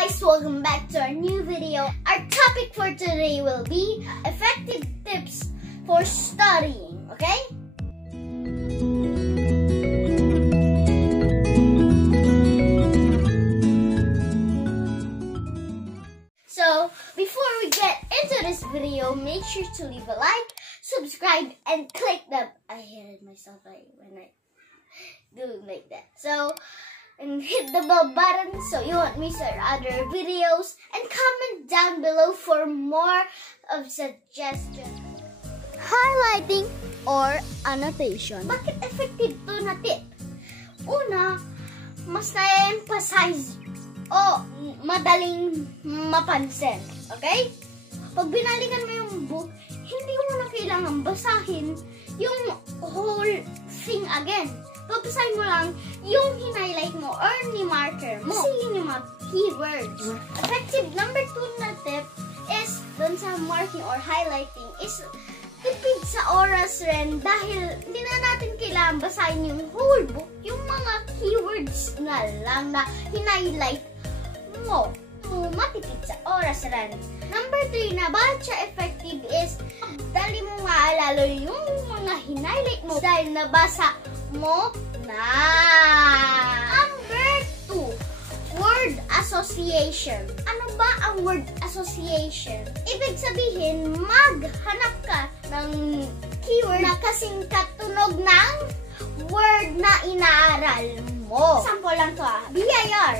guys, welcome back to our new video. Our topic for today will be effective tips for studying, okay? So, before we get into this video, make sure to leave a like, subscribe, and click the... I hated myself when I do like that. So, and hit the bell button so you won't miss our other videos, and comment down below for more of suggestions. Highlighting or annotation. Bakit effective to na tip? Una, mas na-emphasize o madaling mapansin. Okay? Pag binalikan mo yung book, hindi mo na kailangan basahin yung whole thing again. Babasahin mo lang yung hinighlight mo or ni-marker mo. Kasi yun yung mga keywords. Effective number 2 na tip is, dun sa marking or highlighting, is tipid sa oras rin dahil hindi na natin kailangan basahin yung whole book. Yung mga keywords na lang na hinighlight mo. Matipid sa oras rin. Number 3 na bakit siya effective is, dali mo maalala yung mga hinighlight mo dahil nabasa mo na. Number 2, word association. Ano ba ang word association? Ibig sabihin, maghanap ka ng keyword na kasing katunog ng word na inaaral mo. Sample lang to BIR.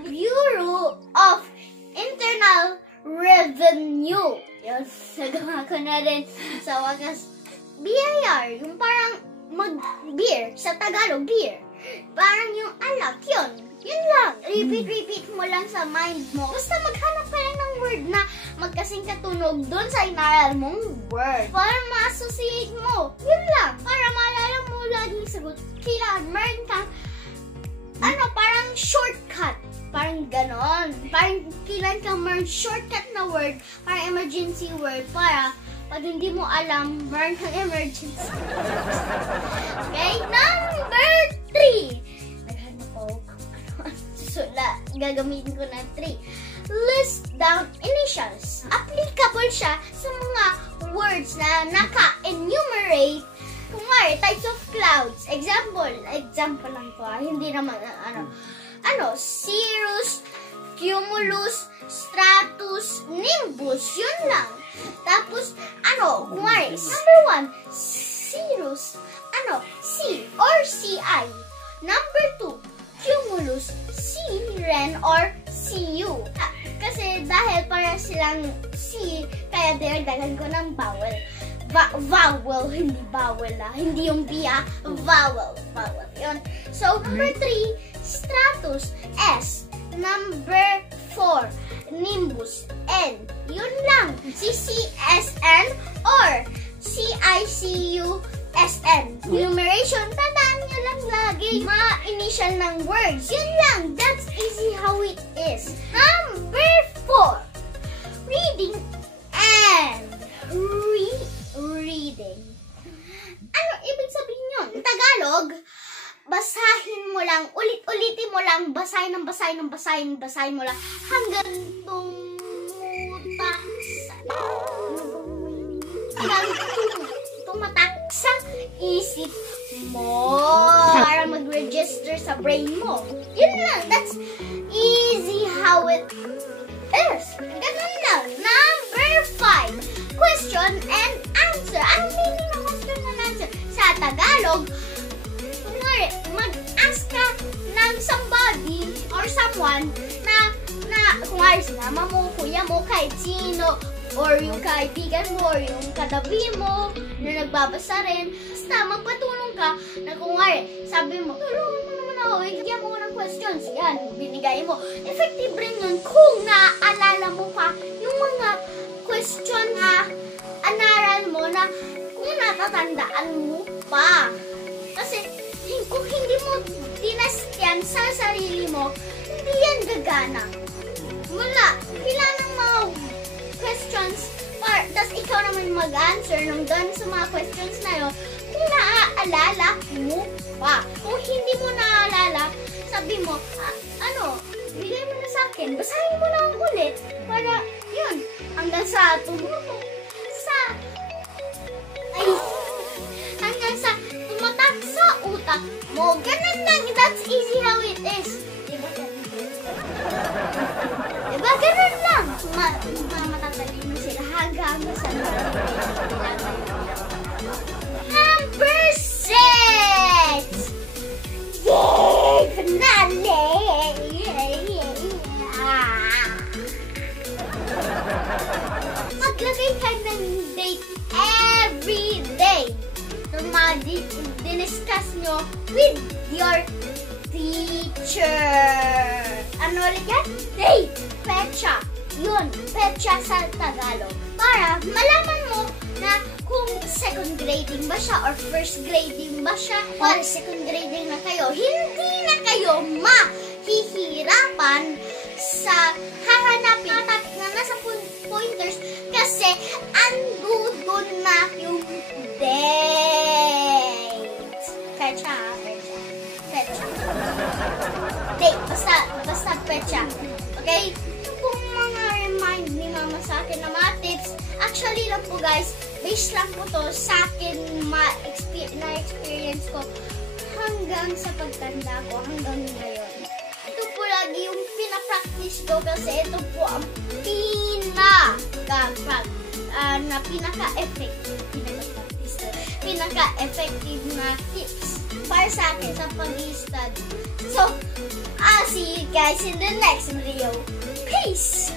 Bureau of Internal Revenue. Yun, nagawa ko na rin sa wakas. BIR, yung parang beer, sa Tagalog, beer. Parang yung alak, yun. Yun lang. Repeat mo lang sa mind mo. Basta maghanap ka lang ng word na magkasing katunog doon sa inaral mong word. Para ma-associate mo. Yun lang. Para maalala mo laging sagot. Kailangan meron kang, parang shortcut. Parang ganon. Parang kailangan kang meron shortcut na word, parang emergency word, para pag hindi mo alam, meron kang emergency. Okay? Number 3. Naghanap ako kung susula. Gagamitin ko na 3. List down initials. Applicable siya sa mga words na naka-enumerate. Kumari, types of clouds. Example lang to. Hindi naman, cirrus, cumulus, stratus, nimbus. Yun lang. Tapos, kumari, number 1, cirrus, C or CI. Number 2, cumulus, C-Ren or CU. Kasi dahil para silang C, kaya dinagdagan ko ng vowel. Vowel, hindi vowel hindi yung B vowel. Yun. So, number 3, stratus, S. Number 4, nimbus, N. Yun lang. CCSN or CICUSN. Numeration, tandaan nyo lang lagi mga initial ng words. Yun lang. That's easy how it is. Number 4, reading and reading. Ano ibig sabihin yun? In Tagalog, basahin mo lang, ulit-ulitin mo lang, basahin mo lang, hanggang tumatak sa isip mo. Para mag-register sa brain mo. Yun lang. That's easy how it is. Ganun lang. Number 5, question and answer. Anong meaning ng question and answer? Sa Tagalog, mag-ask ka ng somebody or someone na kumari si mama mo, kuya mo, kahit sino, or yung kaibigan mo, or yung katabi mo, na nagbabasa rin. Basta magpatulong ka na kumari, sabi mo, tulungan mo naman ako, higyan mo ng questions. Yan, binigay mo. Effective rin yun kung naaalala mo pa yung mga question na anaral mo na kung natatandaan mo pa. Kasi, kung hindi mo dinast yan sa sarili mo, hindi yan gagana. Kailangan ng mga questions, tapos ikaw naman mag-answer nung done sa mga questions na yun, kung naaalala mo pa. Kung hindi mo naaalala, sabi mo, bigay mo na sa akin, basahin mo lang ulit para yun, hanggang sa tumutok sa utak mo. Ganun lang, that's easy how it is. Diba ganun lang? Matatalino sila hanggang sa number 6! Yay! Finale! Maglagay ka ng date every day. Diniscuss nyo with your teacher. Ano ulit yan? Date! Petsa. Yun, petsa sa Tagalog. Para malaman mo na kung second grading ba siya or first grading ba siya or second grading na kayo. Hindi na kayo mahihirapan sa hahanapin na topic na nasa pointers kasi andun na yung date. Petsa. Date, basta petsa. Okay? Kung mga remind ni mama sa akin na mga tips, actually lang po guys, based lang po to sa akin na-experience ko hanggang sa pagtanda ko, hanggang ngayon. Ito po lagi yung pinapractice ko kasi ito po ang pinaka-effective na tips para sa akin sa pag-study. So, I'll see you guys in the next video. Peace!